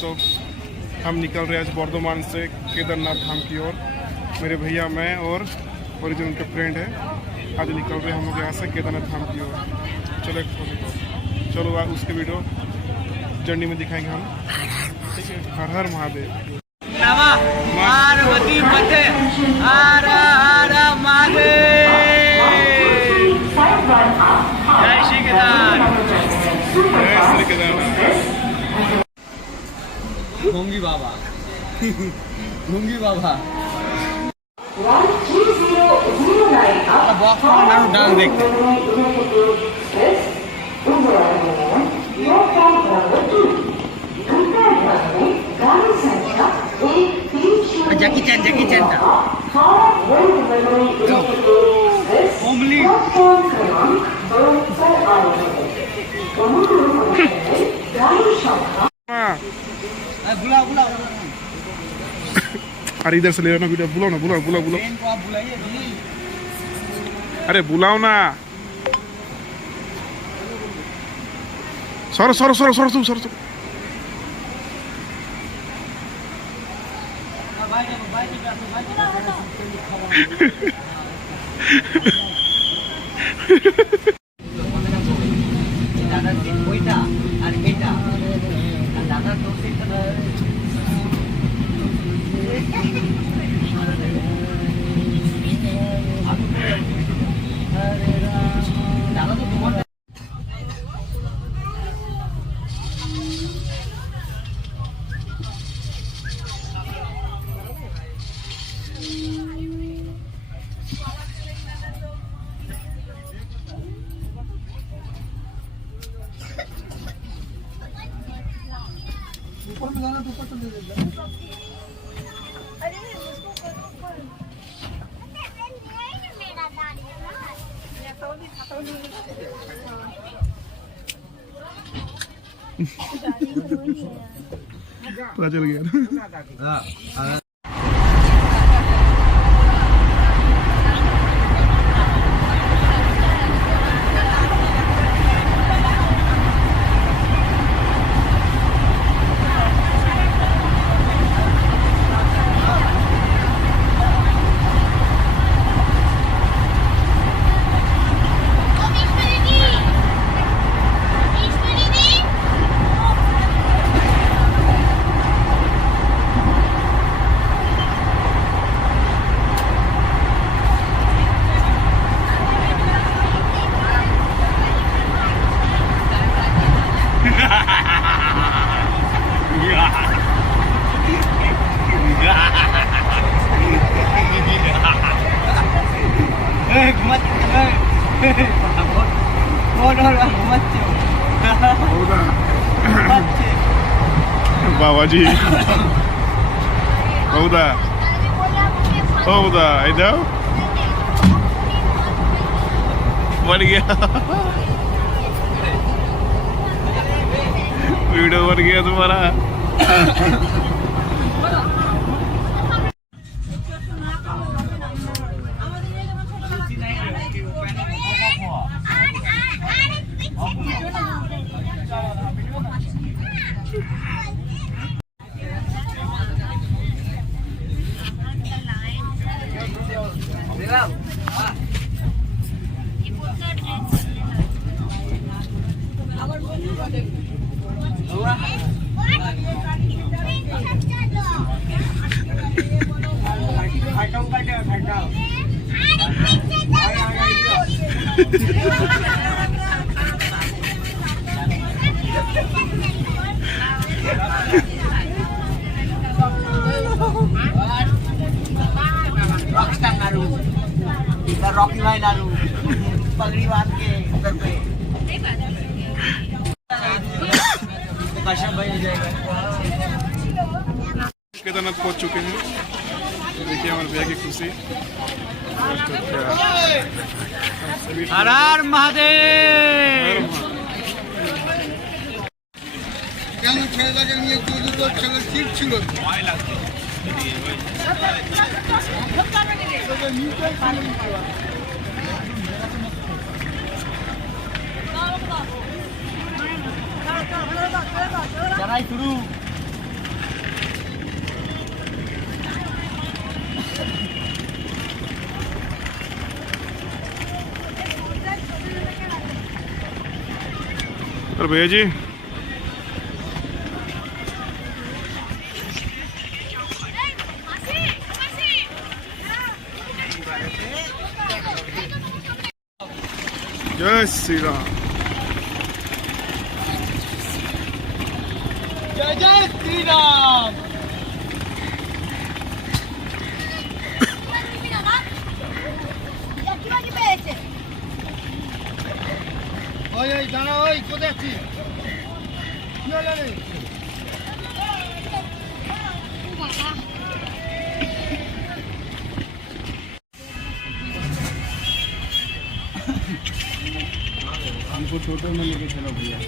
तो हम निकल रहे हैं आज बर्धमान से केदारनाथ धाम की ओर। मेरे भैया, मैं और जो उनके फ्रेंड है, आज निकल रहे हैं हम लोग यहाँ से केदारनाथ धाम की ओर। चलो आज उसके वीडियो जर्नी में दिखाएंगे हम। ठीक है, हर हर महादेव। पार्वती पते हर हर महादेव। जय श्री केदारनाथ। जय श्री केदारनाथ। ढोंगी बाबा ढोंगी बाबा बॉक्स में डांस देखते। जैकी चैन था ओमली बुला बुला। अरे इधर से ले ना वीडियो। बुलाओ ना, बुलाओ। को आप बुलाइए। अरे बुलाओ ना। सर ऊपर में जाना तो ऊपर चले जाएगा। अरे उसको करो मेरा दाढ़ी ये तो नहीं पता चल गया। हां बाबा जी हौदा इधर बन गया। वीडियो बन गया तुम्हारा। रॉकी भाई नारू पगड़ी बांध के ऊपर पे केदारनाथ पहुंच चुके हैं। देखिए हमारे भैया की खुशी। हर हर महादेव। কেন ছেলেটাকে নিয়ে দুটো ছেলে চিট ছিল चढ़ाई शुरू। और भैया जी जय श्री राम। जय जय श्री राम। ওই ওই দাঁড়া ওই কোথায় আছিস কি হলো রে हमको छोटे में लेके चलो भैया।